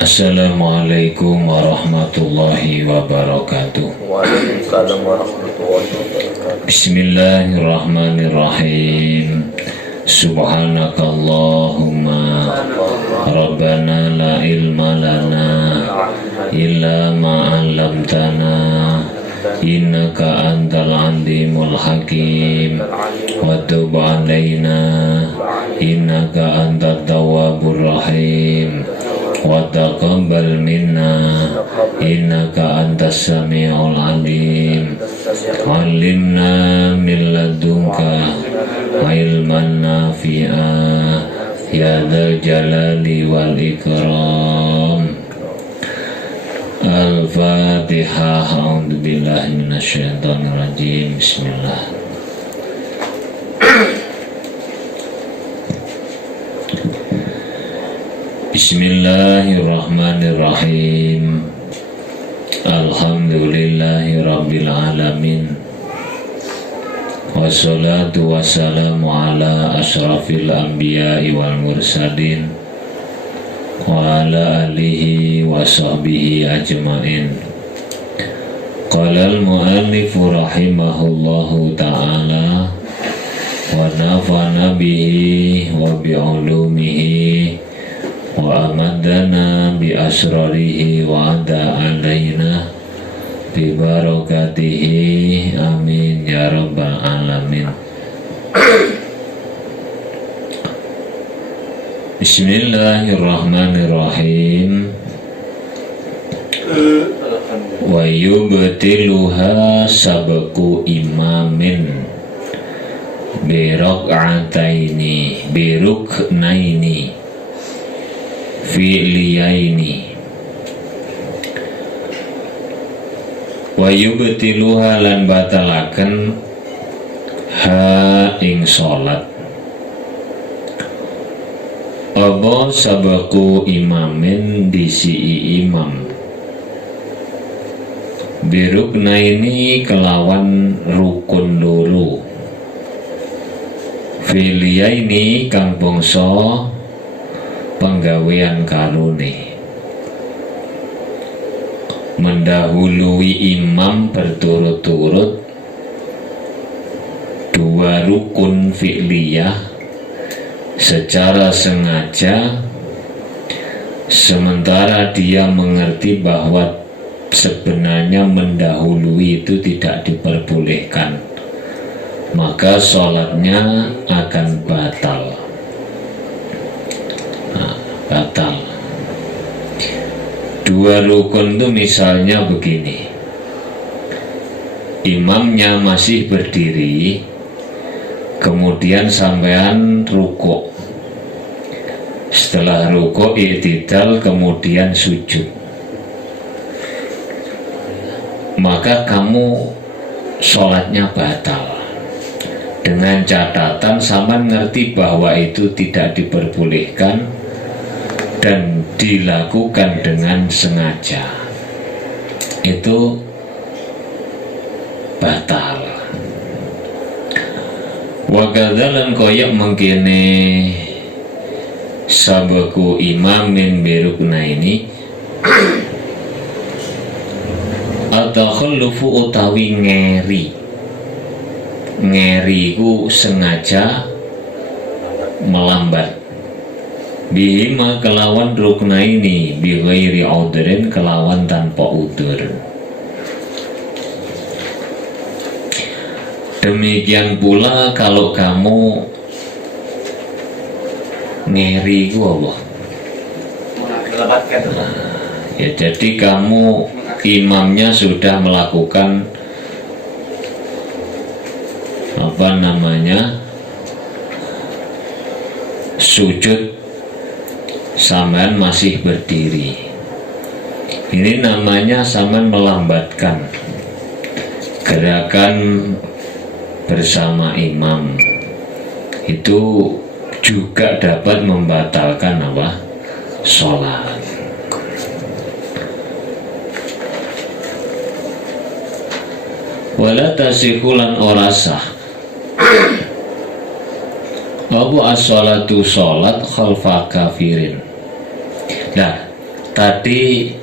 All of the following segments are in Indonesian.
Assalamualaikum warahmatullahi wabarakatuh. Waalaikumsalam warahmatullahi wabarakatuh. Bismillahirrahmanirrahim. Subhanakallahumma Rabbana la ilma lana illa ma 'allamtana innaka antal alimul hakim wa tub 'alaina innaka antat tawwabur rahim wa taqabbal minna innaka antas samiul alim. 'Allimna min ladunka ilman nafi'a ya dzal jalali wal ikram. Al-Fatihah. A'udzu billahi minasyaitonir rajim. Bismillah. Bismillahirrahmanirrahim. Alhamdulillahi rabbil alamin. Wassalatu wassalamu ala asyrafil anbiya'i wal mursalin wa ala alihi wa sahbihi ajma'in. Qala al-mu'allifu rahimahullahu ta'ala wa nafa'ana bihi wa bi'ulumihi wa amadana bi asrarihi wa ada alaina bi barakatihi amin ya rabbal alamin. Bismillahirrahmanirrahim. Wa yubtiluha sabku imamin birok'ataini biruknaini fi'liyaini. Wa yubtiluha lan batalaken ha ing salat apa sabaku imamin disi imam biruknaini kelawan rukun loro fi'liyaini kang bangsa penggawean karone. Mendahului imam berturut-turut dua rukun fi'liyah secara sengaja, sementara dia mengerti bahwa sebenarnya mendahului itu tidak diperbolehkan, maka sholatnya akan batal. Batal. Dua rukun itu misalnya begini, imamnya masih berdiri, kemudian sampean rukuk, setelah rukuk i'tidal, kemudian sujud, maka kamu sholatnya batal. Dengan catatan sampean ngerti bahwa itu tidak diperbolehkan dan dilakukan dengan sengaja, itu batal. Wa kadzalan koyak mengkene sabaku imamin biruknaini at-takhallufu utawi ngeri ku sengaja melambat bihima kelawan ruknaini bi ghairi udhrin kelawan tanpa udzur. Demikian pula kalau kamu ngeri ku Allah. Ya, jadi kamu imamnya sudah melakukan sujud, sampean masih berdiri. Ini namanya sampean melambatkan gerakan bersama imam. Itu juga dapat membatalkan sholat. Wala tasikulan ora sah apa as-sholatu sholat khalfa kafirin. Nah, tadi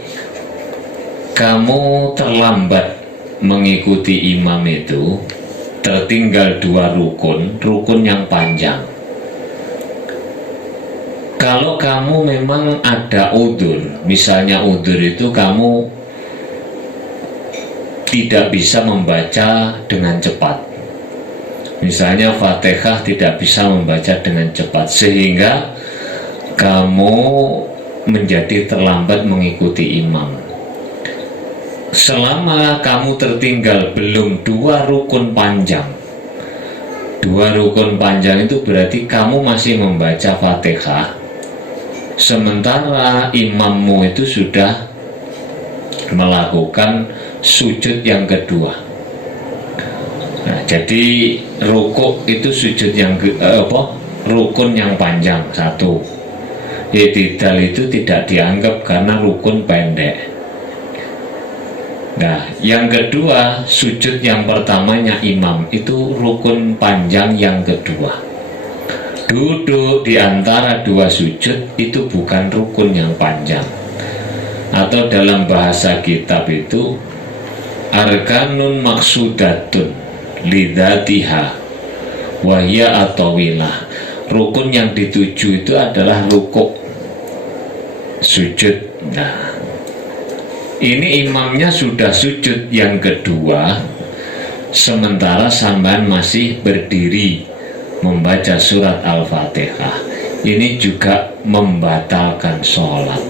kamu terlambat mengikuti imam itu, tertinggal 2 rukun yang panjang. Kalau kamu memang ada udzur, misalnya udzur itu kamu tidak bisa membaca dengan cepat, misalnya Fatihah tidak bisa membaca dengan cepat, sehingga kamu menjadi terlambat mengikuti imam. Selama kamu tertinggal belum 2 rukun panjang, 2 rukun panjang itu berarti kamu masih membaca Fatihah, sementara imammu itu sudah melakukan sujud yang kedua. Nah, jadi rukuk itu sujud yang rukun yang panjang 1. I'tidal itu tidak dianggap karena rukun pendek. Nah, yang kedua, sujud yang pertamanya imam itu rukun panjang yang kedua. Duduk di antara 2 sujud itu bukan rukun yang panjang, atau dalam bahasa kitab itu arkanun maksudatun lidzatiha wahya atawilah. Rukun yang dituju itu adalah rukuk, sujud. Nah, ini imamnya sudah sujud yang kedua, sementara sampean masih berdiri membaca surat Al-Fatihah. Ini juga membatalkan sholat,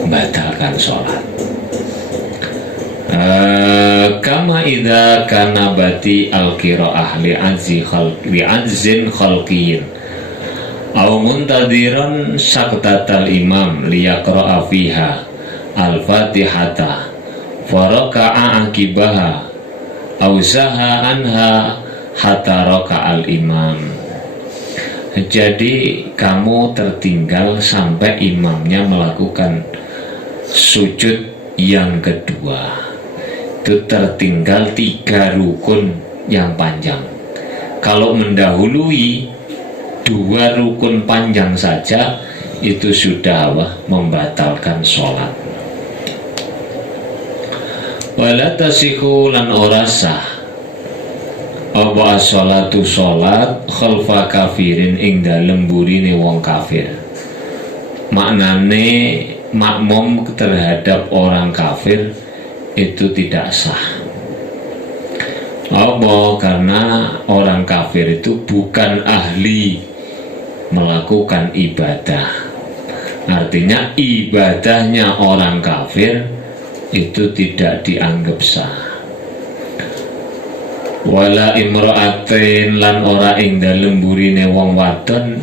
membatalkan sholat. Kama idza kana bati al-qiraah li'adzin khalqiyin aw muntadiran saktatal imam liyaqra'a fiha al-fatihata faraka'a akibaha aw saha anha hatta raka'al imam. Jadi kamu tertinggal sampai imamnya melakukan sujud yang kedua, itu tertinggal 3 rukun yang panjang. Kalau mendahului 2 rukun panjang saja itu sudah membatalkan sholat. Wala tasihu lan ora sah apa sholatu sholat khalfa kafirin ing dalem burine wong kafir. Maknane makmum terhadap orang kafir itu tidak sah. Apa? Karena orang kafir itu bukan ahli melakukan ibadah. Artinya ibadahnya orang kafir itu tidak dianggap sah. Wala imra'atin lan ora ing dalem burine wong wadon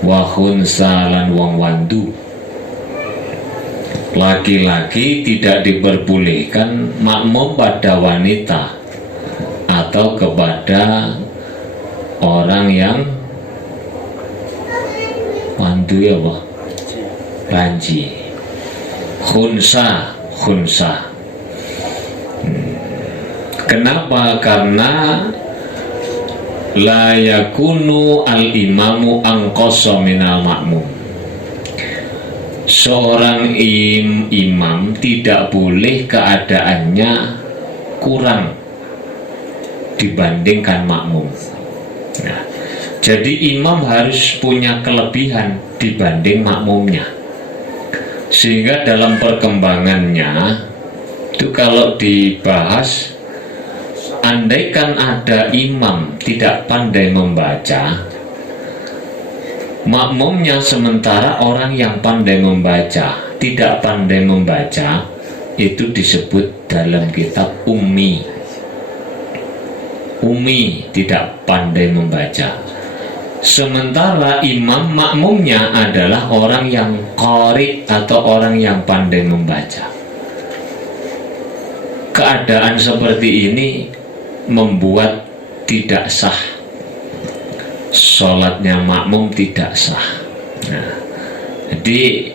wa khunsa lan wong wandu. Laki-laki tidak diperbolehkan makmum pada wanita atau kepada orang yang wandu, ya Allah, banji, khunsa. Kenapa? Karena la yakunu al-imamu anqasa minal makmum. Seorang imam tidak boleh keadaannya kurang dibandingkan makmum. Nah, jadi imam harus punya kelebihan dibanding makmumnya, sehingga dalam perkembangannya itu kalau dibahas, andaikan ada imam tidak pandai membaca, makmumnya sementara orang yang pandai membaca tidak pandai membaca, itu disebut dalam kitab ummi. Ummi, tidak pandai membaca. Sementara imam makmumnya adalah orang yang qari atau orang yang pandai membaca. Keadaan seperti ini membuat tidak sah, sholatnya makmum tidak sah. Nah, jadi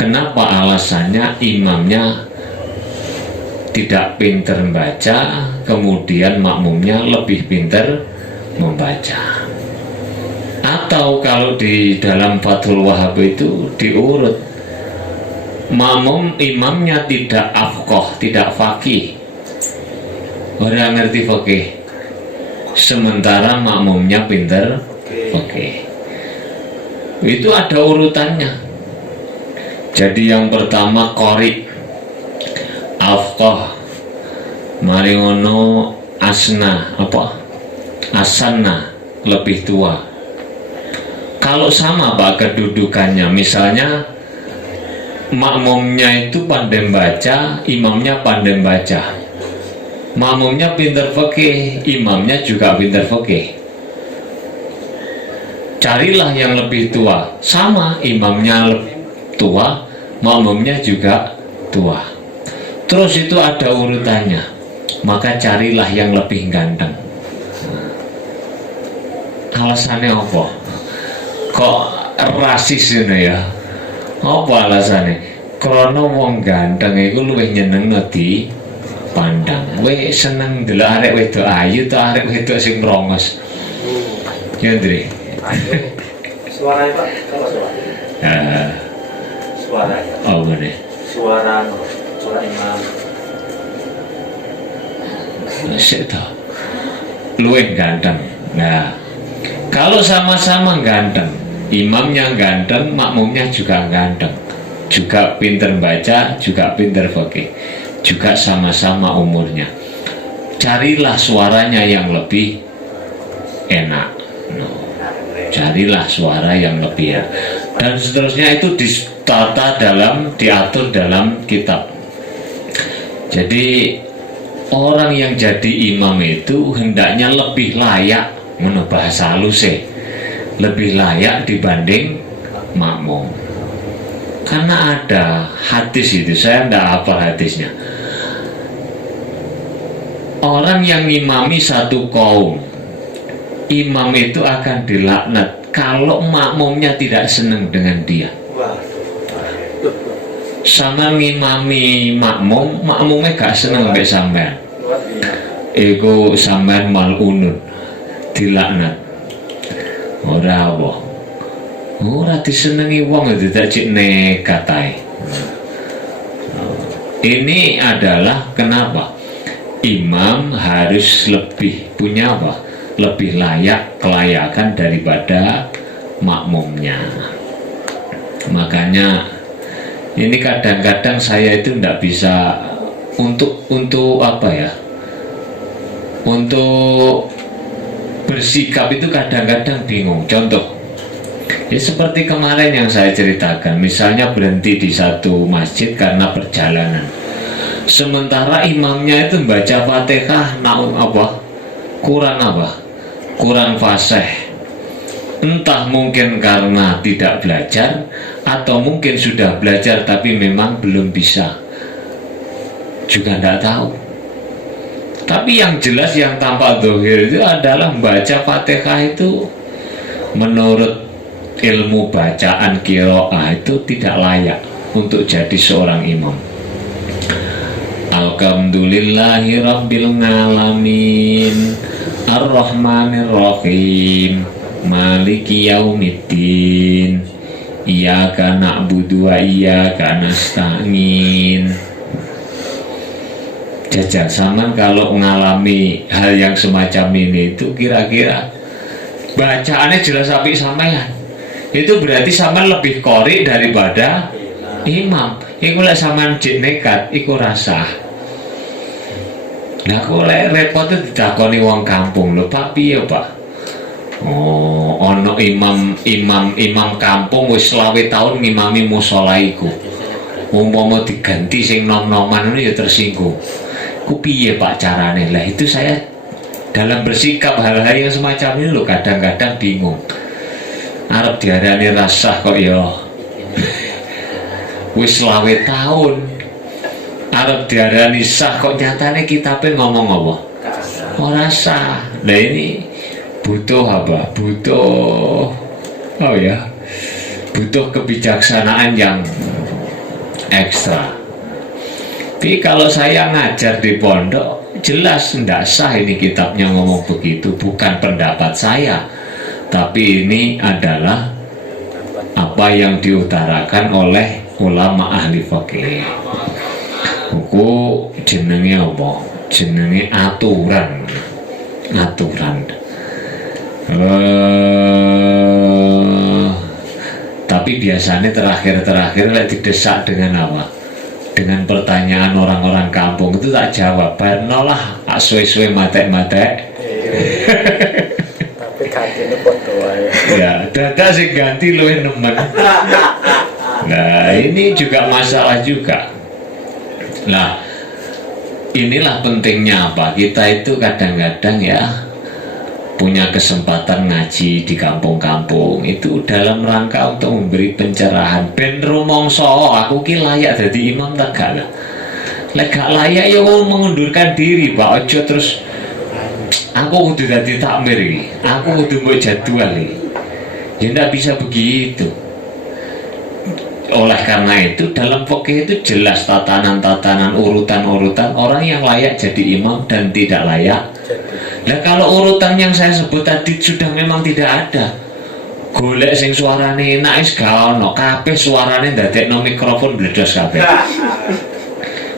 kenapa alasannya imamnya tidak pinter membaca, kemudian makmumnya lebih pinter membaca. Atau kalau di dalam Fathul Wahhab itu diurut, makmum imamnya tidak afqah, tidak faqih, orang ngerti faqih, sementara makmumnya pinter faqih. Itu ada urutannya. Jadi yang pertama qari, afqah, mari ngono asna, asanna, lebih tua. Kalau sama Pak kedudukannya, misalnya makmumnya itu pandai baca, imamnya pandai baca, makmumnya pinter fikih, imamnya juga pinter fikih, carilah yang lebih tua. Sama, imamnya tua, makmumnya juga tua. Terus itu ada urutannya, maka carilah yang lebih ganteng. Alasannya apa? Kok rasis ini ya? Apa alasannya? Karena wong ganteng itu luwih nyeneng di pandang. We seneng delok arek wedok ayu ta arek wedok sing merongos. Ya Ndri. Suaranya Pak, kalau suara. Suara. Oh bener. Suara imam. Sik to. Luwih ganteng. Nah, kalau sama-sama ganteng, imamnya ganteng, makmumnya juga ganteng, juga pinter baca, juga pinter fikih, juga sama-sama umurnya. Carilah suaranya yang lebih enak. No. Carilah suara yang lebih enak. Dan seterusnya itu diatur dalam kitab. Jadi orang yang jadi imam itu hendaknya lebih layak, menurut bahasa halusnya, lebih layak dibanding makmum. Karena ada hadis itu, saya tidak hafal hadisnya. Orang yang ngimami satu kaum, imam itu akan dilaknat kalau makmumnya tidak senang dengan dia. Sama ngimami makmum, makmumnya gak senang sampai sampean, iku sampean mal'unun, dilaknat. Ora apa, ora disenengi wong itu tak cik nekat ae. Ini adalah kenapa imam harus lebih punya apa? Lebih layak, kelayakan daripada makmumnya. Makanya ini kadang-kadang saya itu tidak bisa untuk apa ya? Untuk bersikap itu kadang-kadang bingung. Contoh, ya seperti kemarin yang saya ceritakan, misalnya berhenti di satu masjid karena perjalanan, sementara imamnya itu membaca Fatihah kurang fasih, entah mungkin karena tidak belajar atau mungkin sudah belajar tapi memang belum bisa, juga tidak tahu. Tapi yang jelas yang tampak zahir itu adalah membaca Fatihah itu menurut ilmu bacaan qiraah itu tidak layak untuk jadi seorang imam. Alhamdulillahi rabbil alamin, ar-rahmanir rahim, maliki yaumiddin, iyyaka na'budu wa iyyaka nasta'in. Jajal sampean kalau mengalami hal yang semacam ini itu kira-kira bacaannya jelas apik sampean, itu berarti sampean lebih qori daripada imam. Iku lek sampean jek nekat iku rasah. Nah kok lek repot itu ditakoni wong kampung lho, Pak piye Pak? Oh, ono imam kampung wis 20 tahun ngimami musala iku. Umpama diganti sing nom-noman itu ya tersinggung. Ku piye Pak carane? Lah itu saya dalam bersikap hal-hal yang semacam ini loh kadang-kadang bingung. Arep diarani rasah kok ya. Wis 20 tahun. Arep diarani sah kok nyatane kitabe ngomong apa? Ora sah. Nah ini butuh apa? Butuh butuh kebijaksanaan yang ekstra. Tapi kalau saya ngajar di pondok, jelas tidak sah ini kitabnya ngomong begitu, bukan pendapat saya. tapi ini adalah apa yang diutarakan oleh ulama ahli fikih. Buku jenenge apa? Jenenge aturan. Tapi biasanya terakhir didesak dengan apa? Dengan pertanyaan orang-orang kampung itu tak jawab. Barnolah suwe-suwe matek-matek. Tapi gantinya foto aja. Ya, dadak sih ganti luwih nemen. Nah, ini juga masalah juga. Nah, inilah pentingnya apa? Kita itu kadang-kadang ya punya kesempatan ngaji di kampung-kampung itu dalam rangka untuk memberi pencerahan. Ben rumongso aku ki layak jadi imam tak gak lah. Lek gak layak ya mau mengundurkan diri, Pak. Ojo terus aku kudu dadi takmir iki. Aku kudu mbok jadwal iki. Ya ndak bisa begitu. Oleh karena itu dalam fikih itu jelas tatanan-tatanan, urutan-urutan orang yang layak jadi imam dan tidak layak. Nah kalau urutan yang saya sebut tadi sudah memang tidak ada, golek sing suarane enak wis gak ono, kabeh suarane ndadekno mikrofon bledos kabeh.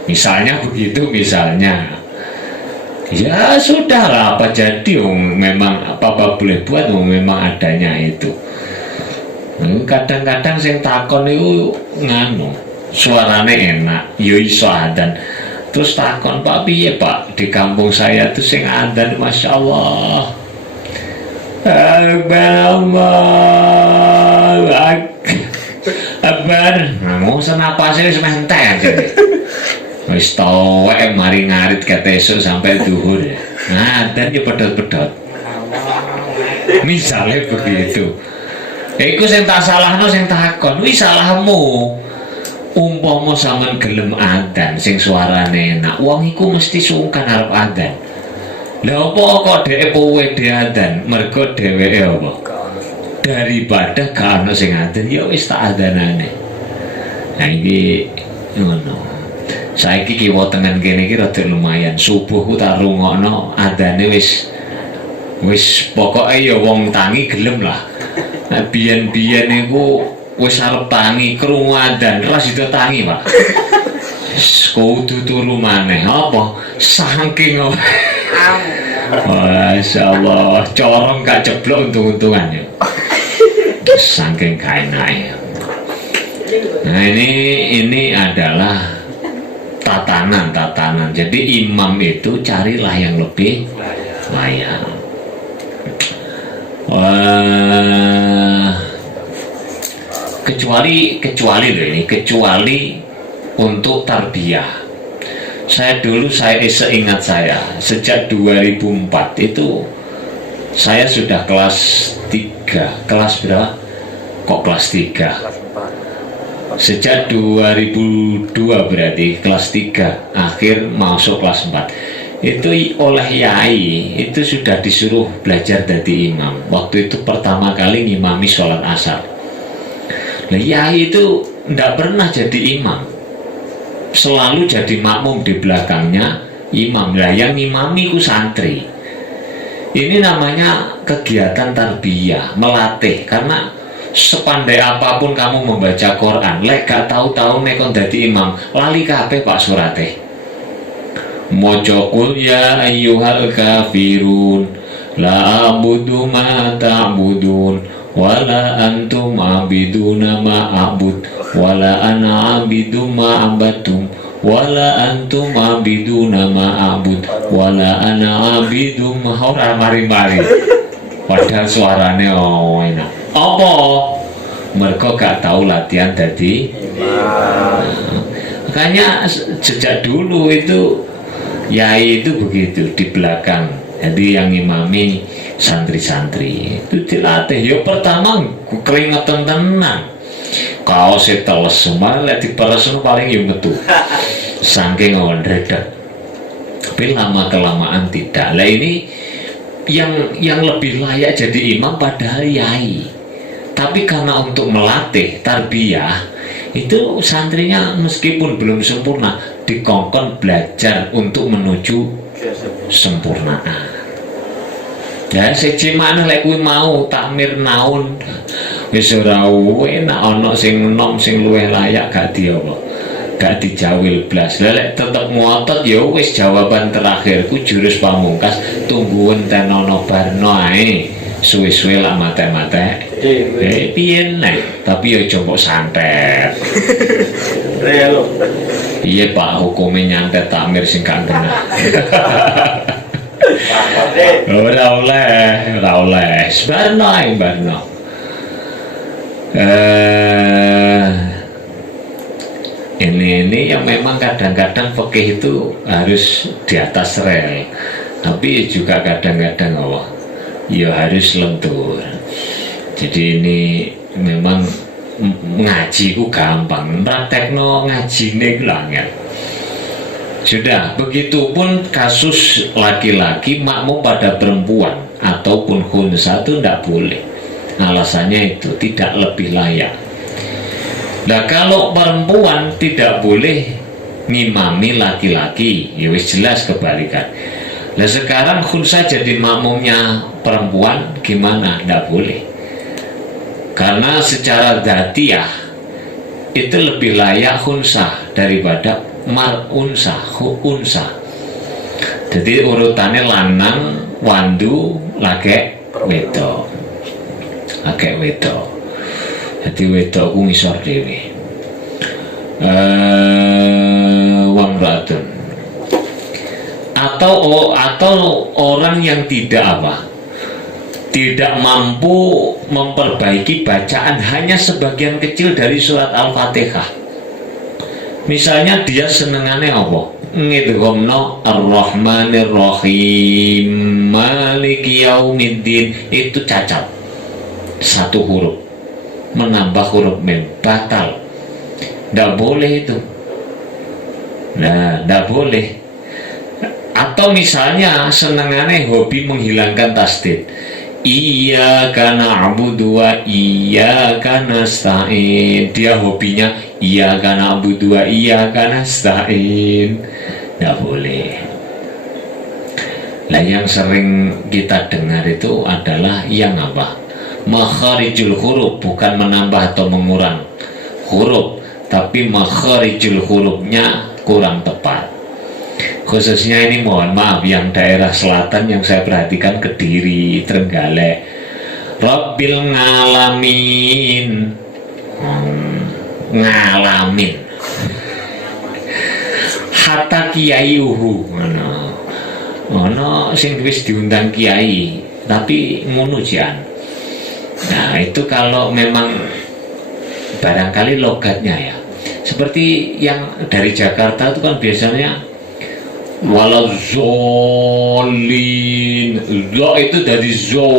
Misalnya begitu, misalnya. Ya sudahlah, apa jadi, memang apa boleh buat, memang adanya itu. Kadang-kadang sing takon itu nganu, suarane enak, yo iso adzan. Terus takon, Pak piye Pak, di kampung saya tuh sing adzan Masya Allah Akbar, mau senapasnya wis mentek aja. Wis towek mari ngarit ketesuk sampai duhur. Nah, dan ya pedot-pedot. Misalnya begitu. Iku sing tak salahno sing takon, wis salahmu. Umpama sampean gelem adzan sing suarane enak, wong iku mesti sungkan arep adzan. Lah apa kok dhek powe adzan, mergo dheweke apa? Daripada gak ono sing adzan, ya wis tak adzanane. Nah iki ngono. Saiki kiwa tengen kene iki rada lumayan. Subuhku tak rungokno adzane wis pokoke ya wong tangi gelem lah. Nah, biyen niku wis arep tangi krungu adzan ras itu tangi Pak. Kudu turu maneh apa saking masyaallah corong gak jeblok untung-untungan ya. Saking gak enak. Nah ini adalah tatanan. Jadi imam itu carilah yang lebih layak. Kecuali untuk tarbiyah. Saya seingat saya sejak 2004 itu saya sudah kelas 3. Kelas berapa? Kok kelas 3? Sejak 2002 berarti kelas 3 akhir masuk kelas 4. Itu oleh yai itu sudah disuruh belajar jadi imam. Waktu itu pertama kali ngimami sholat asar. Nah, yai itu tidak pernah jadi imam, selalu jadi makmum di belakangnya imam. Lah yang imami ku santri. Ini namanya kegiatan tarbiyah, melatih. Karena sepandai apapun kamu membaca Quran, lek gak tahu-tahu nek kon dadi imam, lali kabeh Pak surate. Maca qul ya ayyuhal kafirun la a'budu ma ta'budun wala antum abiduna ma a'bud wala ana abidu ma abatum wala antum abiduna ma a'bud wala ana abidu ma. Ora mari-mari padahal suarane enak. Apa? Mereka gak tahu latihan tadi. Makanya sejak dulu itu yai itu begitu di belakang. Jadi yang imami santri-santri itu dilatih. Ya pertama keringetan tenan. Kaos teles semua lek diperes paling yo metu. Saking ngondredeg. Tapi lama kelamaan tidak. Lah ini yang lebih layak jadi imam padahal yai. Tapi karena untuk melatih tarbiyah itu santrinya meskipun belum sempurna dikongkon belajar untuk menuju sempurnaan. Ya siji maneh lek kuwi mau takmir naun wis ora enak ana sing enom sing luwih layak gak apa. Gak dijawil blas. Lek tetep ngotot ya wis jawaban terakhirku jurus pamungkas tunggu enten ana barno ae. Suwe-suwe lah mate-mate. Piye nek tapi ya coba santet. Relo. Iya Pak hukumnya nyantet takmir sing gak kena. Ora oleh. Barno. Ini yang memang kadang-kadang fikih itu harus di atas rel, tapi juga kadang-kadang ya harus lentur. Jadi ini memang ngaji ku gampang, praktekno ngaji nih langit. Sudah, begitupun kasus laki-laki makmum pada perempuan ataupun khunsa itu tidak boleh. Alasannya itu tidak lebih layak. Nah kalau perempuan tidak boleh ngimami laki-laki, ya wis jelas kebalikan. Nah sekarang khunsa jadi makmumnya perempuan gimana? Tidak boleh. Karena secara dzatiyah itu lebih layak khunsa daripada unsa. Jadi urutannya lanang, wandu, lake, wedok. Lake wedok. Jadi wedok ku ngisor dhewe. Wong ratun. Atau orang yang tidak tidak mampu memperbaiki bacaan hanya sebagian kecil dari surat Al-Fatihah. Misalnya dia senengannya ngidghamno Ar-Rahmanir Rahim Maliki Yaumiddin, itu cacat satu huruf, menambah huruf mim batal, tidak boleh itu. Nah, tidak boleh. Atau misalnya senengannya hobi menghilangkan tasdid, Iyyaka na'budu wa iyyaka nasta'in. Dia hobinya Iyyaka na'budu wa iyyaka nasta'in. Tidak boleh. Nah yang sering kita dengar itu adalah yang makharijul huruf, bukan menambah atau mengurang huruf, tapi makharijul hurufnya kurang tepat. Khususnya ini mohon maaf yang daerah selatan yang saya perhatikan, Kediri, Trenggalek, Rabbil ngalamin, ngalamin, hatta kiaiuhu, ono sing wis diundang kiai tapi ngono jan. Nah itu kalau memang barangkali logatnya ya, seperti yang dari Jakarta itu kan biasanya waladzolin, zo itu dari zo.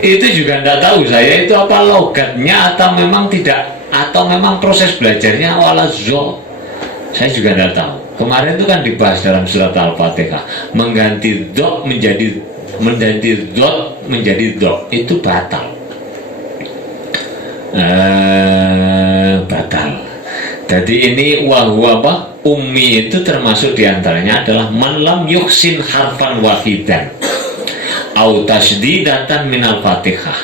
Itu juga tidak tahu saya itu apa logatnya atau memang tidak, atau memang proses belajarnya waladzo. Saya juga tidak tahu. Kemarin itu kan dibahas dalam surat Al-Fatihah, mengganti dot menjadi dot itu batal. Batal. Jadi ini ummi itu termasuk diantaranya adalah man lam yuhsin harfan wahidan au tasdidatan minal fatihah.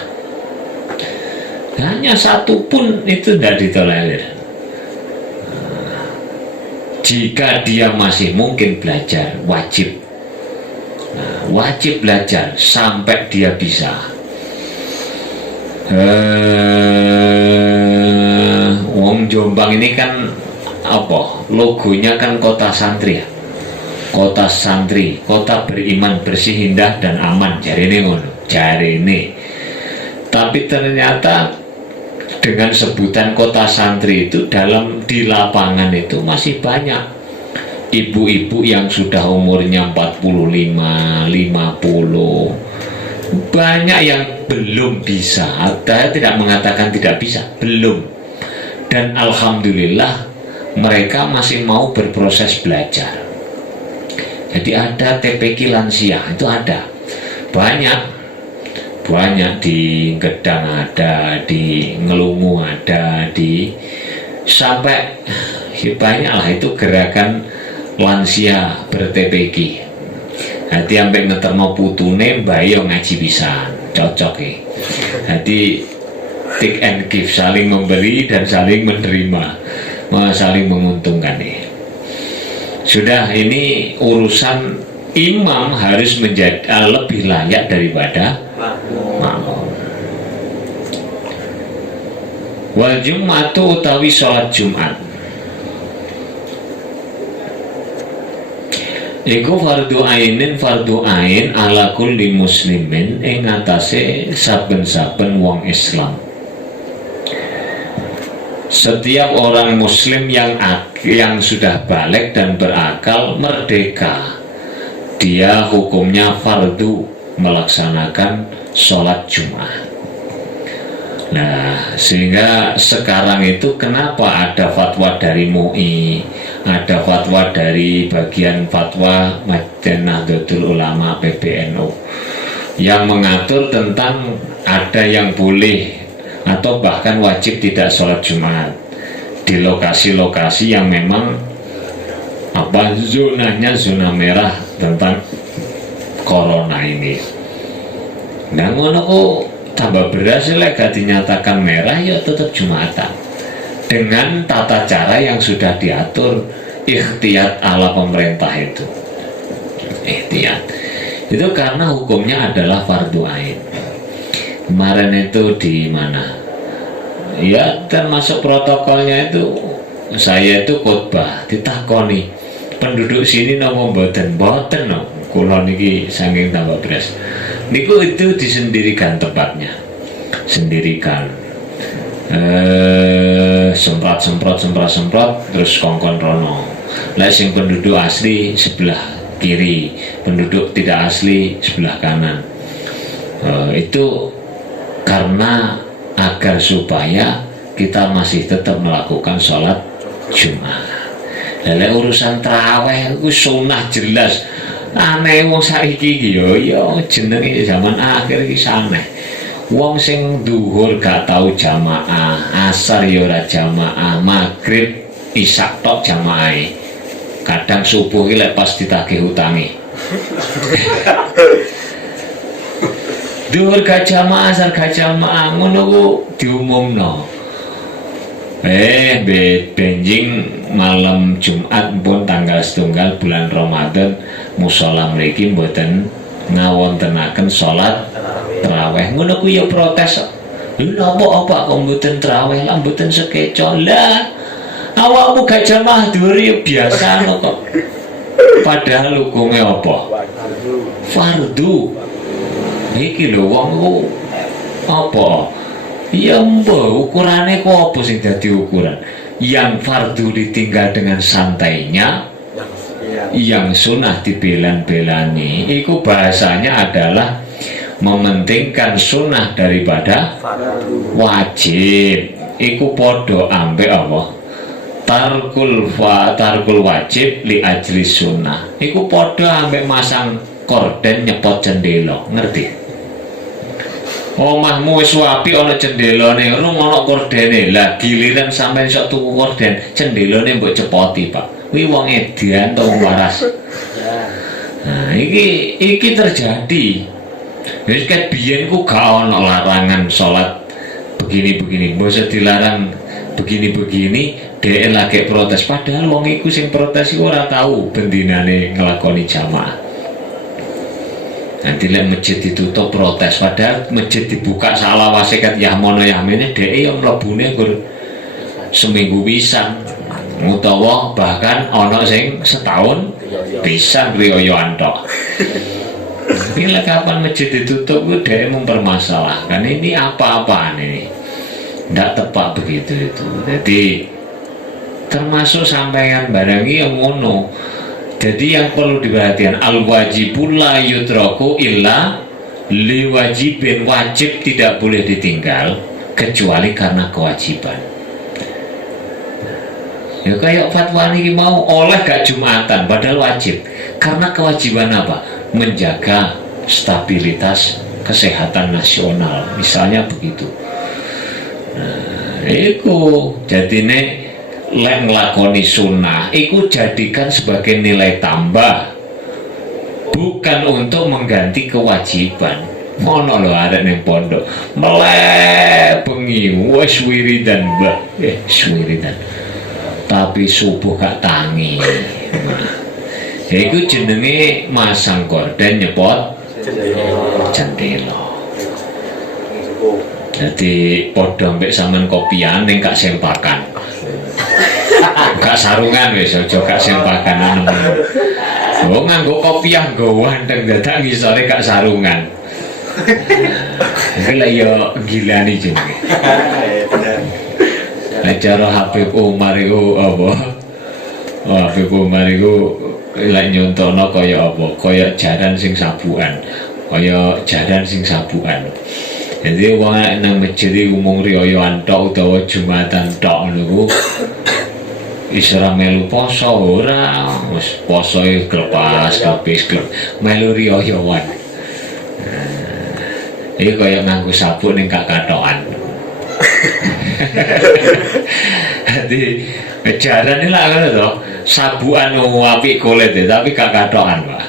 Hanya satu pun itu tidak ditolerir. Jika dia masih mungkin belajar, wajib belajar sampai dia bisa. Wong Jombang ini kan logonya kan kota santri ya, kota santri, kota beriman, bersih, indah dan aman, jari ini. Tapi ternyata dengan sebutan kota santri itu di lapangan itu masih banyak ibu-ibu yang sudah umurnya 45, 50, banyak yang belum bisa. Saya tidak mengatakan tidak bisa, belum. Dan alhamdulillah mereka masih mau berproses belajar. Jadi ada TPQ lansia, itu ada banyak di Gedang ada, di Ngelungu ada, sampai banyak lah itu gerakan lansia ber-TPQ. Hati sampai ngeterno putune bayi yang ngaji pisan, cocok ya. Hati take and give, saling memberi dan saling menerima, saling menguntungkan ya. Sudah, ini urusan imam harus menjadi lebih layak daripada makmum. Wal jum'atu utawi sholat Jumat iku fardu ain ala kulli muslimin ing atase saben-saben wong Islam. Setiap orang muslim yang sudah balik dan berakal merdeka, dia hukumnya fardu melaksanakan sholat Jumat. Nah, sehingga sekarang itu kenapa ada fatwa dari MUI, ada fatwa dari bagian fatwa Nahdlatul Ulama PBNU yang mengatur tentang ada yang boleh atau bahkan wajib tidak sholat Jumat di lokasi-lokasi yang memang zonanya zona merah tentang corona ini. Nah, ngono kok tambah beras gak dinyatakan merah ya tetap Jumatan dengan tata cara yang sudah diatur, ikhtiyat ala pemerintah itu. Ikhtiyat itu karena hukumnya adalah fardu ain. Kemarin itu di mana? Ya, termasuk protokolnya itu saya itu khotbah ditakoni penduduk sini nopo mboten no. Kula niki saking tambah beras. Niku itu disendirikan tempatnya. Sendirikan. Semprot terus kongkon rono. Lah sing penduduk asli sebelah kiri, penduduk tidak asli sebelah kanan. Itu karena agar supaya kita masih tetap melakukan sholat Jumat. Lha urusan tarawih itu sunnah jelas. Aneh wong saiki iki yo jenenge zaman akhir iki saneh. Wong sing duhur gak tau jamaah, asar yo ora jamaah, maghrib isya tok jamaahe. Kadang subuh iki lek pas ditagih utange. Duhur gak jamaah, asar gak jamaah, ngono ku diumumno. Benjing malam Jumat pun tanggal 1 bulan Ramadan mushola mriki mboten ngawontenaken sholat tarawih. Ngono ku ya protes. Lha apa kok mboten tarawih, lah mboten sekeco. Lah awakmu gak jamaah dhuwur ya biasa kok. Padahal hukume apa? Fardu. Iki lho wong ku apa? Ya mbok ukurannya kok apa sing dadi ukuran? Yang fardu ditinggal dengan santainya, yang sunnah dibelan-belani. Iku bahasanya adalah mementingkan sunnah daripada wajib. Iku podo ambek apa? Tarkul wajib li ajli sunnah. Iku podo ambek masang korden nyepot jendela, ngerti? Omahmu wis apik ana jendelane, rung ana kordene. Lah giliran sampeyan sok tuku korden, jendelane mbok cepoti, Pak. Kuwi wong edan to waras. Nah, iki terjadi. Wis ket biyen ku gak ana larangan salat begini-begini. Mbok dilarang begini-begini, dhek lagi protes. Padahal wong iku sing protes iku ora tahu bendinane nglakoni jamaah. Nanti lihat masjid ditutup protes, padahal masjid dibuka salah wasikat yahmono yahmene dhek yang mlebune nggon seminggu pisan utawa bahkan ana sing setahun pisan riyoyoan tok. Bila kapan masjid ditutup dhek mempermasalahkan ini apa-apaan ini. Ndak tepat begitu itu. Jadi termasuk sampeyan barangi yang ngono. Jadi yang perlu diperhatikan al-wajibul la yutraku illa liwajibin. Wajib tidak boleh ditinggal kecuali karena kewajiban. Ya kayak fatwa ini mau oleh gak Jumatan padahal wajib. Karena kewajiban apa? Menjaga stabilitas kesehatan nasional. Misalnya begitu. Nah, itu jadine lek nglakoni sunnah iku jadikan sebagai nilai tambah bukan untuk mengganti kewajiban. Mono lho arek ning pondok melek bengi wis wiridan mbah wiridan tapi subuh gak tangi. Iku jenenge masang gorden nyepot jendela. Jadi podo mbek sampean kopian ning gak sempakan. Gak sarungan wis aja gak sempakan nemen. Oh nganggo kopiah nggo wandeng dadak ngisore gak sarungan. Iki lha yo gilani jenenge. Acara Habib Umar iku apa? Oh, Habib Umar iku lek nyontono kaya apa? Kaya jaran sing sabukan. Kaya jaran sing sabukan. Jadi wong nang masjid iku mung riyoyan tok utawa Jumatan tok niku isra melu poso ora, wis poso klepas melu riyoyan. Ini kaya nganggo sabuk ning gak katokan. Jadi jaran ini lah kan to, sabukan apik kulit tapi gak katokan, Pak.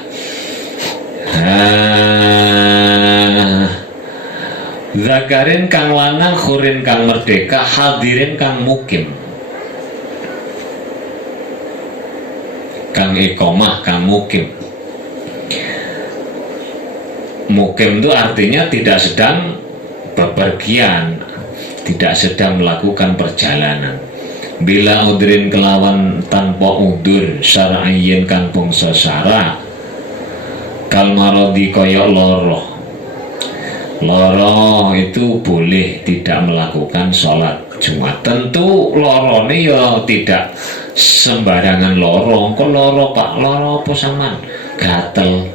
Zakarin kang lanang, khurin kang merdeka, hadirin kang mukim. Kang iqomah, kang mukim. Mukim itu artinya tidak sedang bepergian, tidak sedang melakukan perjalanan. Bila udrin kelawan tanpa udur syar'iyyin kang bangsa syara, kal maradi koyok loro itu boleh tidak melakukan sholat Jumat. Tentu loro ini ya tidak sembarangan loro. Kok loro Pak? Loro apa sampean? Gatel.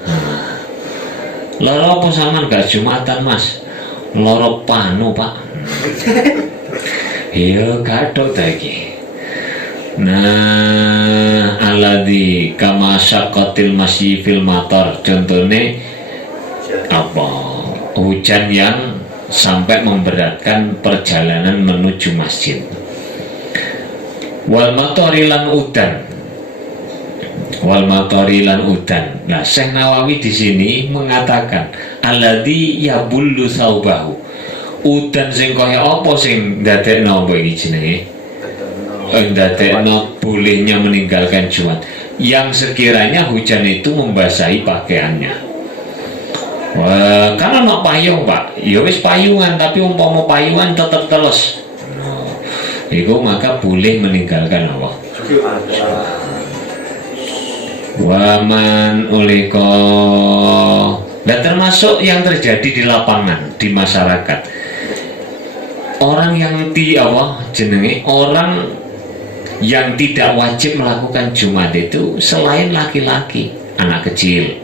Loro apa sampean gak Jumatan Mas? Loro panu Pak. Iya gathuk ta iki. Nah, alladzi kama syaqqatil masyi fil matar. Contohnya apa? Hujan yang sampai memberatkan perjalanan menuju masjid. Wal matorilan udan. Wal matorilan udan. Nah, Syekh Nawawi di sini mengatakan alladzi yabullu saubahu. Udan sing kaya apa sing ndadekno apa iki jenenge? Ndadekno bolehnya meninggalkan Jumat. Yang sekiranya hujan itu membasahi pakaiannya. Wah, kan ana payung, Pak. Ya wis payungan, tapi umpama payungan tetep teles. Iku maka boleh meninggalkan apa? Waman ulika. Dan termasuk yang terjadi di lapangan, di masyarakat. Orang yang orang yang tidak wajib melakukan Jumat itu selain laki-laki, anak kecil,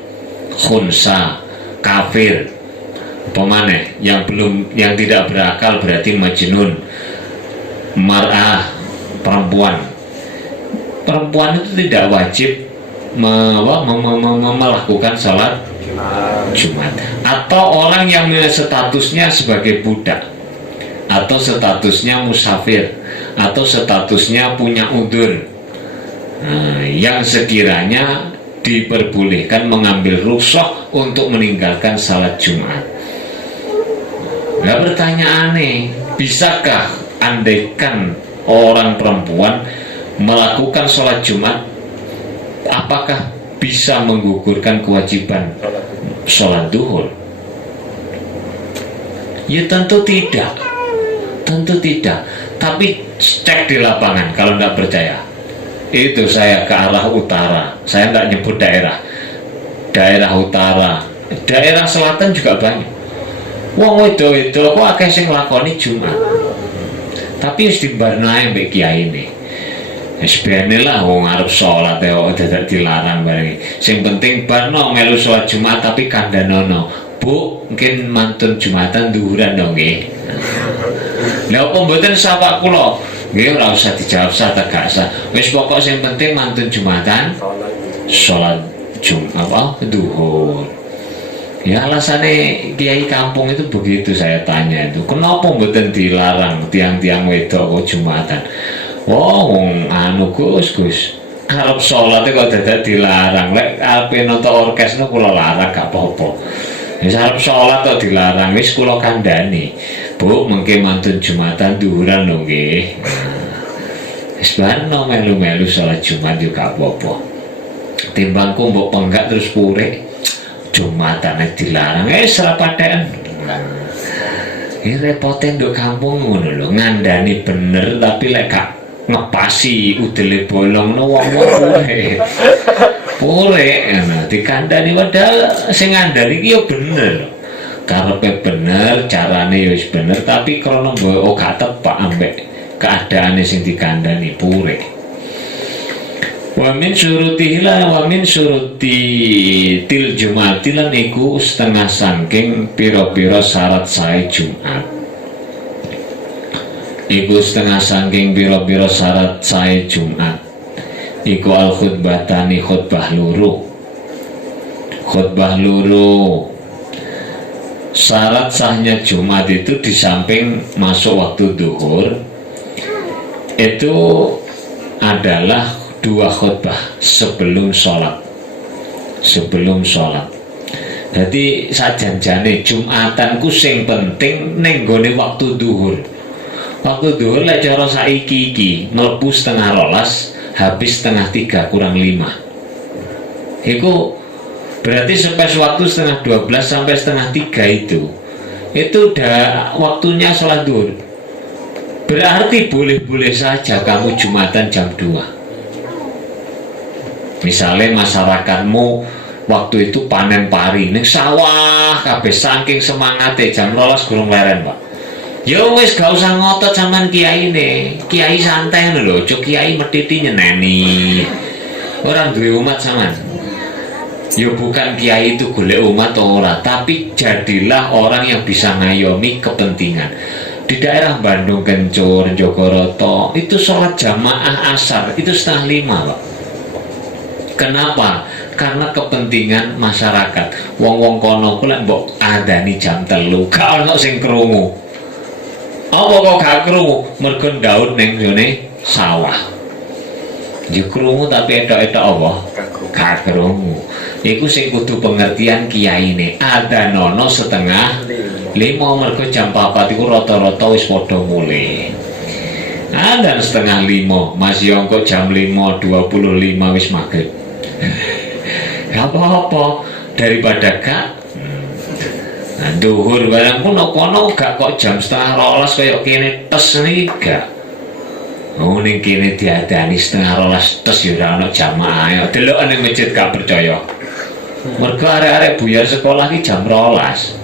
khunsa, kafir, pemaneh yang tidak berakal berarti majnun, mar'ah, perempuan itu tidak wajib melakukan salat Jumat. Atau orang yang statusnya sebagai budak, atau statusnya musafir, atau statusnya punya udzur, yang sekiranya diperbolehkan mengambil rukhsah untuk meninggalkan salat Jumat. Nah, pertanyaannya, bisakah andaikan orang perempuan melakukan sholat Jumat, apakah bisa menggugurkan kewajiban sholat duhur? Ya tentu tidak, tapi cek di lapangan kalau tidak percaya. Itu saya ke arah utara, saya nggak nyebut daerah utara, daerah selatan juga banyak. Wong itu kok akeh sing nglakoni Jumat, tapi wis dibarnae mbek kiai ini. Wis bene lah wong arep salat kok dadak dilarang bareng. Sing penting barno melu salat Jumat tapi kandhanono. Bu, mungkin mantun Jumatan duhuran dong nggih. Lah apa mboten sapa kula? Nggih ora usah dijawab sah ta gak sah. Wis pokok sing penting mantun Jumatan salat Jumat duhur. Ya alasannya kiai kampung itu begitu, saya tanya itu. Kenapa mboten dilarang tiang-tiang wedok kok Jumatan? Wong anu Gus, arep salat kok dadak dilarang. Lek ape nonton orkes no kula larang gak apa-apa. Wis arep salat kok dilarang, wis kula kandhani. Bu, mengke mantun Jumatan duhuran lho nggih. Wis bano melu-melu salat Jumat yo gak apa-apa. Timbangku mbok penggak terus purek. Jumatane dilarang, ora paten. Ini repotnya nduk kampung ngono lho, ngandani bener tapi lek gak ngepasi udele bolong no wong-wong purek ngono dikandani padahal sing ngandani iki yo bener. Karepe bener, carane yo wis bener tapi krana mbok gak tepak ambek keadaane sing dikandani purek. Wa min syuruti til Jumati lan iku setengah saking pira-pira syarat sae Jumat. Iku setengah saking pira-pira syarat sae Jumat. Iku al khutbatani khutbah loro. Khutbah loro. Syarat sahnya Jumat itu di samping masuk waktu duhur itu adalah 2 khutbah sebelum sholat. Jadi sajanjane Jumatan ku sing penting ning gone waktu duhur. Waktu duhur lek cara saiki iki mlebu 12:30 habis 2:30 kurang 5. Iku berarti space waktu 11:30 sampai 2:30 itu udah waktunya sholat duhur. Berarti boleh-boleh saja kamu Jumatan jam 2. Misalnya masyarakatmu waktu itu panen pari ning sawah kabeh saking semangate jam 12 gurung leren, Pak. Ya wis gak usah ngotot sampean kiyaine. Kiai santai ngono lho, aja kiai metiti nyeneni. Orang duwe umat sampean. Ya bukan kiai itu golek umat ora, tapi jadilah orang yang bisa ngayomi kepentingan. Di daerah Bandung Kencur, Jogoroto itu sholat jamaah asar itu 4:30, Pak. Kenapa? Karena kepentingan masyarakat. Wong-wong kono ku lek mbok adani jam 3 gak ono sing krungu. Apa kok gak krungu? Mergo ndaut ning jone sawah. Ya krungu tapi etok-etok apa? Gak krungu. Iku sing kudu pengertian kiyaine. Adanono 4:30 mergo jam 4 iku rata-rata wis padha mulai. Dan 4:30 masih ongko jam 5:25 wis maghrib. Gak apa-apa daripada gak duhur barang kono gak kok jam 11:30 kayak kene tes nih gak. Oh ning kene diadani 11:30 tes ya ora ono jamaah. Ya delok ning masjid gak percaya. Mergo arek-arek buyar sekolah iki jam 12.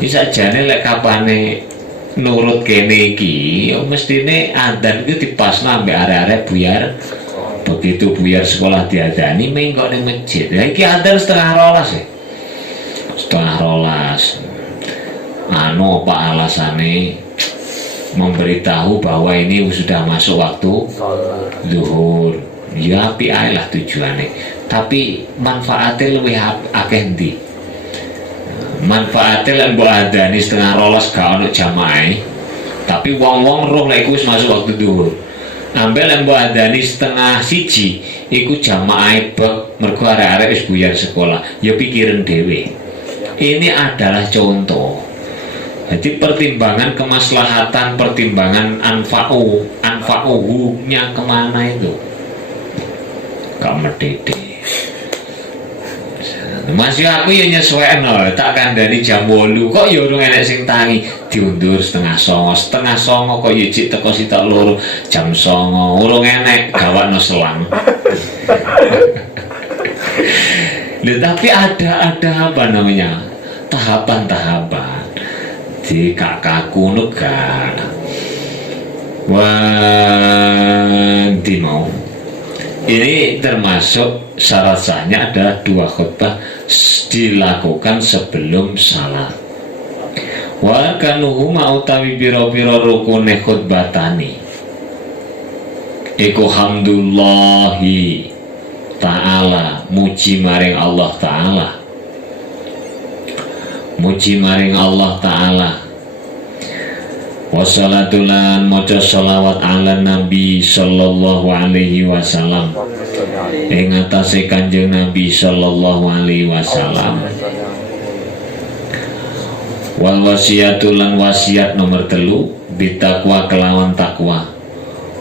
Iki sakjane lek kapane nurut kene iki ya mestine adzan iki dipasna ambek arek-arek buyar. Begitu buyar sekolah diadani menggok ning masjid. Ya iki adzan 11:30 ya. 11:30. Anu apa alasane memberitahu bahwa ini sudah masuk waktu zuhur. Ya api ae lah tujuane. Tapi manfaatnya lebih akeh ndi? Manfaatnya lan mbok adani 11:30 gak ono jamaah. Tapi wong-wong roh lek wis masuk waktu zuhur. Ambil yang mbok adani 12:30 iku jamaah bek mergo arek-arek wis buyar sekolah. Ya pikiran dhewe. Ini adalah contoh. Jadi pertimbangan kemaslahatan, pertimbangan anfa'uhu-nya kemana itu? Gak medede. Masih aku ya nyesuaikan loh, tak kandani jam 8 kok ya urung enek sing tangi diundur 8:30 kok ya cik teko sitok loro jam 9 urung enek gawakno selang. Tapi ada apa namanya tahapan-tahapan di kakakku nuga wanti mau ini termasuk syarat sahnya adalah 2 khutbah dilakukan sebelum salat. Wa kanuhu utawi biro-biro rukune khutbatani iku hamdulillahi ta'ala muji maring Allah ta'ala, muji maring Allah ta'ala Wassalatulan maca sholawat ala Nabi sallallahu alaihi wasallam ing atase Kanjeng Nabi sallallahu alaihi wasallam. Wal wasiyatulan wasiat nomor 3 bitakwa kelawan takwa.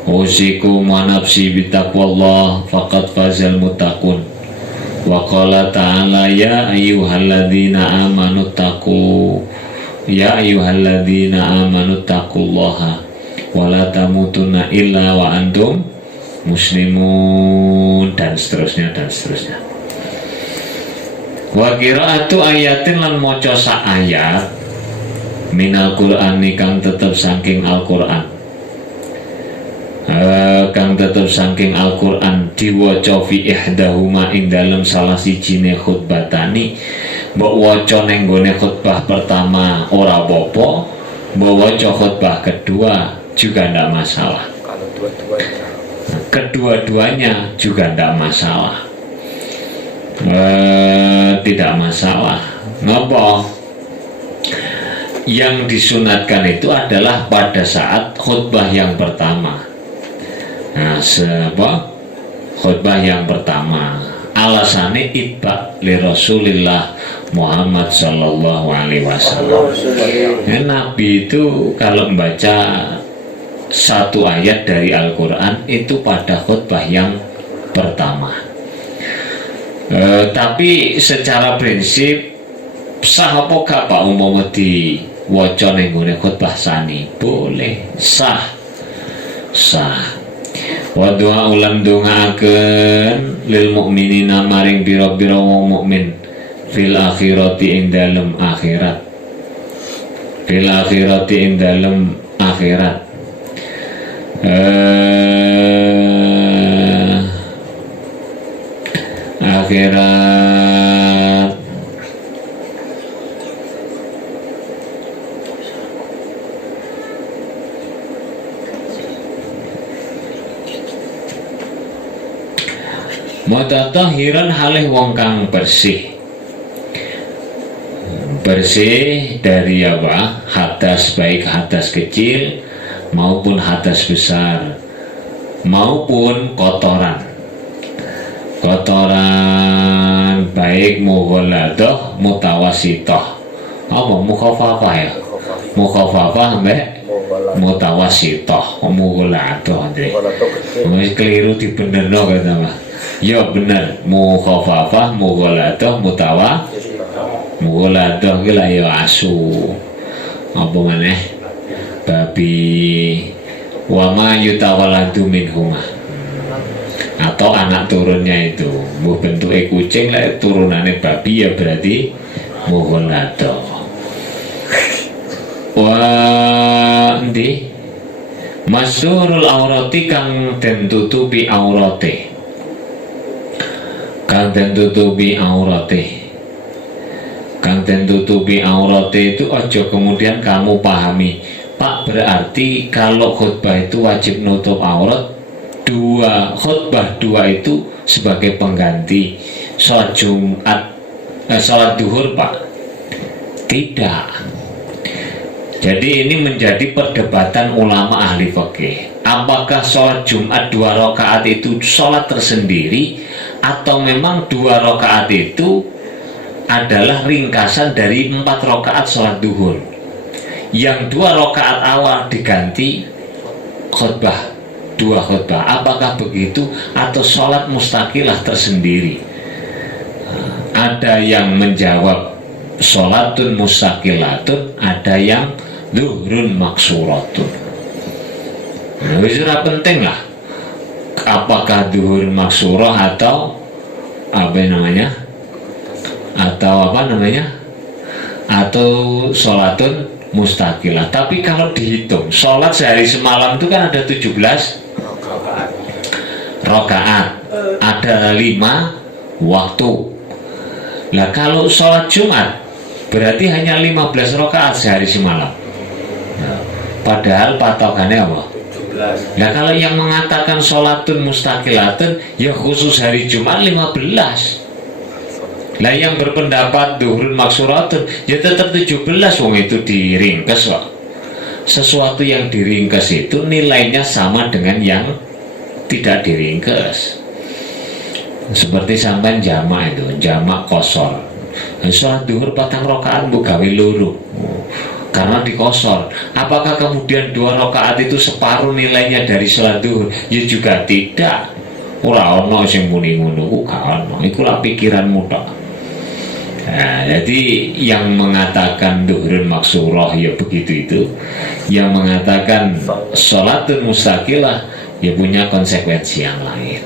Usiku manapsi bitaqwallah faqad fazal muttaqun. Wa qala ta'ala ya ayyuhalladzina amanu taqu ya ayyuhalladzina amanu taqullaha wa la tamutunna illa wa antum muslimun, dan seterusnya dan seterusnya. Wa qiraatu ayatin lan maca sak ayat minal Qur'ani kang tetep saking Al-Qur'an, kang tetep saking Al-Qur'an diwaca fi ihdahuma ing dalem salah sijine khutbatani. Mbok waca ning gone khutbah pertama ora apa-apa, mbok waca khutbah kedua juga ndak masalah. Kalau dua-duanya Kedua-duanya juga ndak masalah. Tidak masalah. Ngapa? Yang disunatkan itu adalah pada saat khutbah yang pertama. Nah, khutbah yang pertama alasannya itba li Rasulillah Muhammad sallallahu alaihi wasallam. Nabi itu kalau membaca satu ayat dari Al-Quran itu pada khutbah yang pertama. Tapi secara prinsip sah apa gak Pak umpama di waca ning gone khutbah sani? Boleh, sah. Wa doa ulam dongaaken lil mukminina maring bira-bira wong mukmin fil akhirati ing dalem akhirat. Fil akhirati ing dalem akhirat. Akhirat mutatahiran halih wong kang bersih dari apa? Hadas, baik hadas kecil maupun hadas besar maupun kotoran baik mughaladah mutawasithah. Apa mukhafafah ya? Mukhafafah mbek mutawasithah, mughaladah ndek. Wis keliru dibenerno kata Mas. Ya bener, mukhafafah mughaladah mughaladah ki la ya asu. Apa maneh? Babi wa ma yutawalladu minhuma, atau anak turunnya itu bentuknya kucing lah, turunannya babi ya berarti mughaladah. Wa ndi masyhurul aurati kang den tutupi aurate, kang den tutupi aurate itu aja kemudian kamu pahami, Pak, berarti kalau khutbah itu wajib nutup aurat, khutbah dua itu sebagai pengganti sholat Jumat, sholat duhur, Pak? Tidak. Jadi ini menjadi perdebatan ulama ahli fikih. Apakah sholat Jumat 2 rakaat itu sholat tersendiri, atau memang 2 rakaat itu adalah ringkasan dari 4 rakaat sholat duhur, yang 2 rakaat awal diganti khutbah, 2 khutbah? Apakah begitu, atau sholat mustaqilah tersendiri? Ada yang menjawab sholatun mustaqilatun, ada yang duhrun maksuratun. Nah, wisra penting lah, apakah duhur maksurah atau atau sholatun mustaqilah. Tapi kalau dihitung sholat sehari semalam itu kan ada 17 rakaat, ada 5 waktu. Nah kalau sholat Jumat berarti hanya 15 rakaat sehari semalam. Nah, padahal patokannya apa? Nah kalau yang mengatakan sholatun mustaqilatun ya khusus hari Jumat 15. Lah yang berpendapat duhurun maksuratun ya tetap 17, wong itu diringkes kok. sesuatu yang diringkes itu nilainya sama dengan yang tidak diringkes. Seperti sampai jamak itu, jamak kosor. Sholat duhur 4 rakaat mbok gawe loro. Karena dikosor. Apakah kemudian 2 rakaat itu separuh nilainya dari sholat duhur? Ya juga tidak. Ora ono sing muni ngono ku gak ono. Iku lah pikiranmu tok. Nah, jadi yang mengatakan duhurun maksurah ya begitu itu. Yang mengatakan sholatun mustaqilah ya punya konsekuensi yang lain.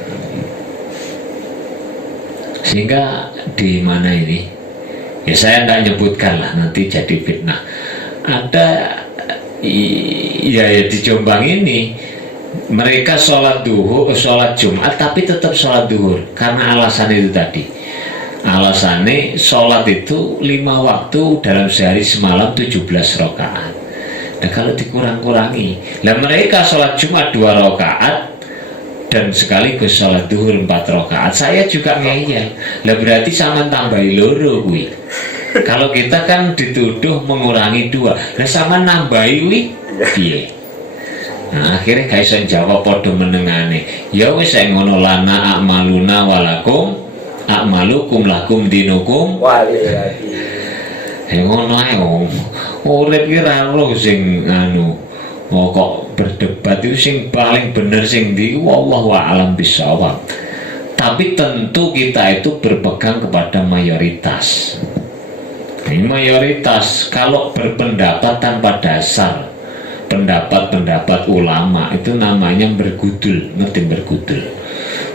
Sehingga di mana ini? Ya saya tidak nyebutkan lah, nanti jadi fitnah. Ada ya di Jombang ini mereka sholat duhur, sholat Jumat tapi tetap sholat duhur karena alasan itu tadi. Alasannya sholat itu 5 waktu dalam sehari semalam 17 rakaat. Nah kalau dikurang-kurangi, lah mereka sholat Jumat 2 rakaat dan sekaligus sholat duhur 4 rakaat. Saya juga ngeyel. Lah berarti sama tambahi loro kuwi. Kalau kita kan dituduh mengurangi 2, nah sama nambahi kuwi piye? Nah akhirnya gak iso jawab padha menengane. Ya wis ngono lana akmaluna walakum akmalukum lakum dinukum waliyadi. Ngono ae om. Urip ki ra ro sing anu. Oh kok berdebat itu sing paling bener sing ndi wallahu a'lam bishawab. Tapi tentu kita itu berpegang kepada mayoritas. Ini mayoritas kalau berpendapat tanpa dasar, pendapat-pendapat ulama itu namanya bergudul, ngerti bergudul.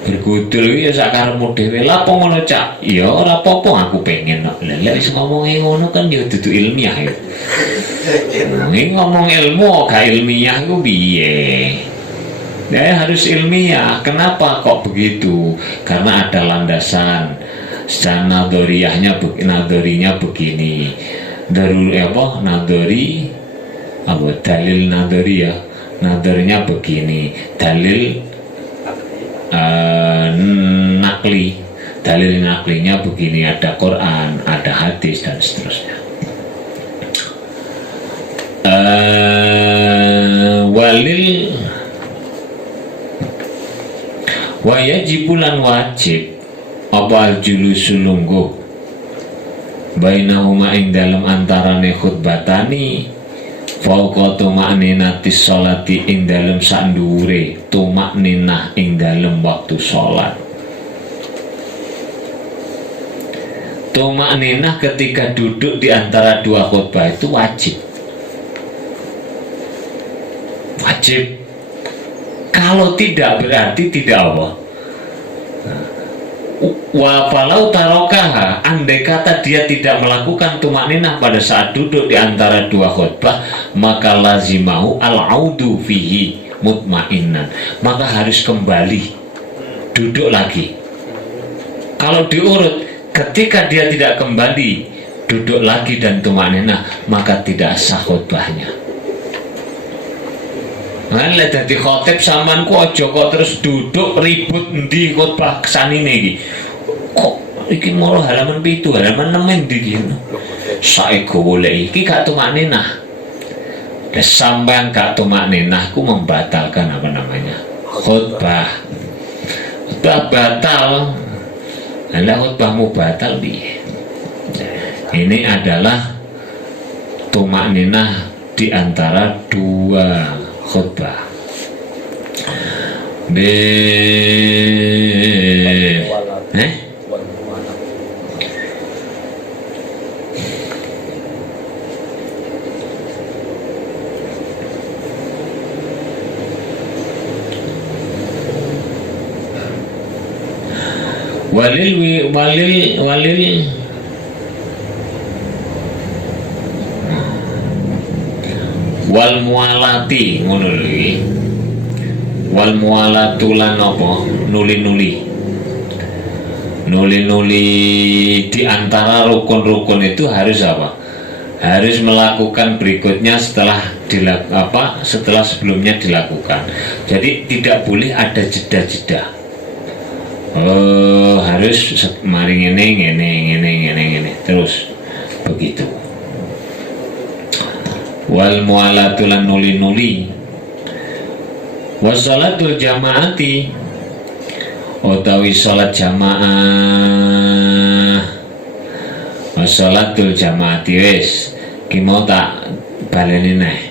Bergudul ya sakarepmu dhewe lah apa ngono cak. Ya ora apa-apa aku pengen kok. Lah wis ngomong ngono kan ya dudu ilmiah ya. Ini ngomong ilmu gak ilmiah itu piye? Ya harus ilmiah. Kenapa kok begitu? Karena ada landasan. Secara nadorinya begini. Darul apa? Nadori apa? Dalil nadori ya. Nadorinya begini. Dalil nakli. Dalil naklinya begini. Ada Quran, ada hadis dan seterusnya. Walil wajibulan wajib apa julusul lungguh bainahuma ing dalam antarane khutbatani fauqa tumakninatis sholati ing dalam sandure tumakninah ing dalam waktu sholat. Tumakninah ketika duduk di antara 2 khutbah itu wajib. Wajib. Kalau tidak berarti tidak apa? Wa falau tarokaha, andai kata dia tidak melakukan tumakninah pada saat duduk di antara 2 khutbah, maka lazimahu al-audu fihi mutmainnan, maka harus kembali duduk lagi. Kalau diurut, ketika dia tidak kembali duduk lagi dan tumakninah, maka tidak sah khutbahnya. Kan lek dadi khotib sampean ku aja kok terus duduk ribut endi khotbah kesanine iki. Kok iki moro halaman 7, halaman 6 endi iki. Saiki golek iki gak tumakninah. Lah sampean gak tumakninah ku membatalkan apa namanya? Khotbah. Khotbah batal. Lah khotbahmu batal piye? Ini adalah tumakninah di antara 2 khutbah. Walil wal mualati ngono lho iki. Wal mualatu lan apa? Nuli-nuli di antara rukun-rukun itu harus apa? Harus melakukan berikutnya setelah setelah sebelumnya dilakukan. Jadi tidak boleh ada jeda-jeda. Harus mari ngene terus begitu. wal mu'alatu lan nuli-nuli, wassalatul jamaati utawi salat jamaah, wassalatul jamaati wis ki mau tak baleni neh.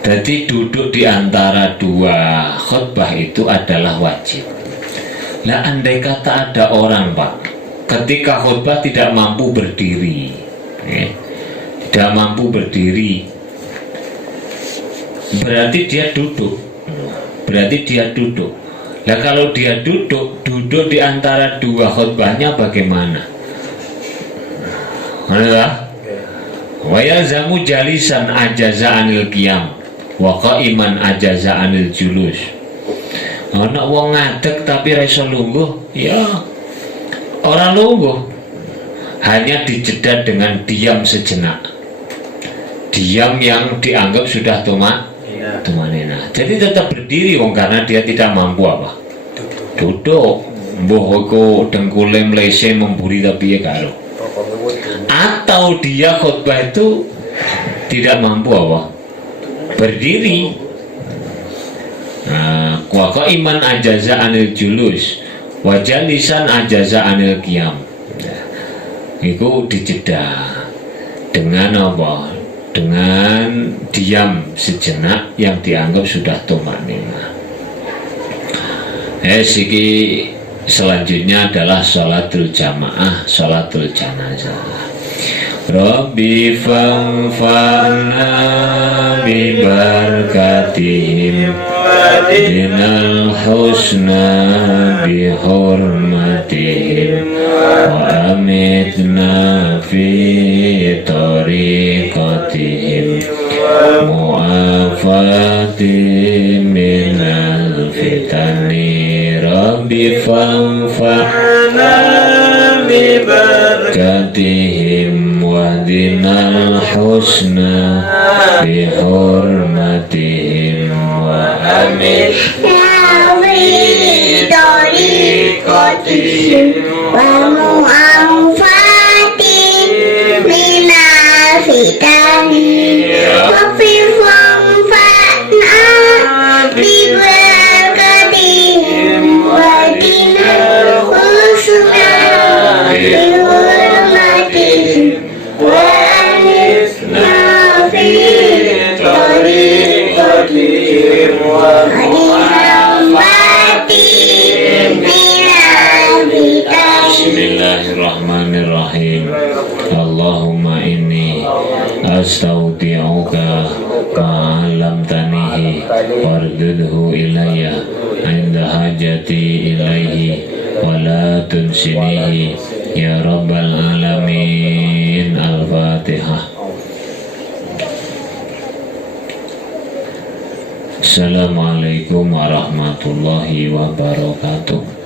Jadi duduk di antara dua khutbah itu adalah wajib. Lah andai kata ada orang Pak ketika khutbah tidak mampu berdiri, tidak mampu berdiri, berarti dia duduk. Nah kalau dia duduk di antara dua khutbahnya bagaimana? Wa yalzamu jalisan ajaza anil qiyam wa qa'iman ajaza anil julus. Ana wong ngadeg tapi ra iso lungguh, ya orang lungguh, hanya dijeda dengan diam sejenak, diam yang dianggap sudah tumanina. Jadi tetap berdiri wong karena dia tidak mampu apa? Duduk. Mbuh iku dengkule mlese memburi tapi ya karo. Atau dia khutbah itu tidak mampu apa? Berdiri. Wa qa'iman ajaza anil julus wa jalisan ajaza anil qiyam. Itu dijeda dengan apa? Dengan diam sejenak yang dianggap sudah tumanina. Siki selanjutnya adalah sholatul jamaah, sholatul janazah. Rabbi fanfa'na bi barakatihim dinal husna bi hurmatihim wa amitna fi tariqatihim mu'afati minal fitani. Rabbi fanfa'na bi barakatihim wadinal husna bi hurmatihim wa amin fi tariqatihim wa mu'afati minal fitani. Rabbi fanfa'na bi barakatihim wadinal husna bi hurmatihim wa amitna fi tariqatihim wa mu'afati minal fitani. Bismillahirrahmanirrahim. Allahumma inni astaudi'uka ma 'allamtanihi wardudhu ilayya 'inda hajati ilaihi wa la tunsinihi ya rabbal alamin. Al-Fatihah. Assalamualaikum warahmatullahi wabarakatuh.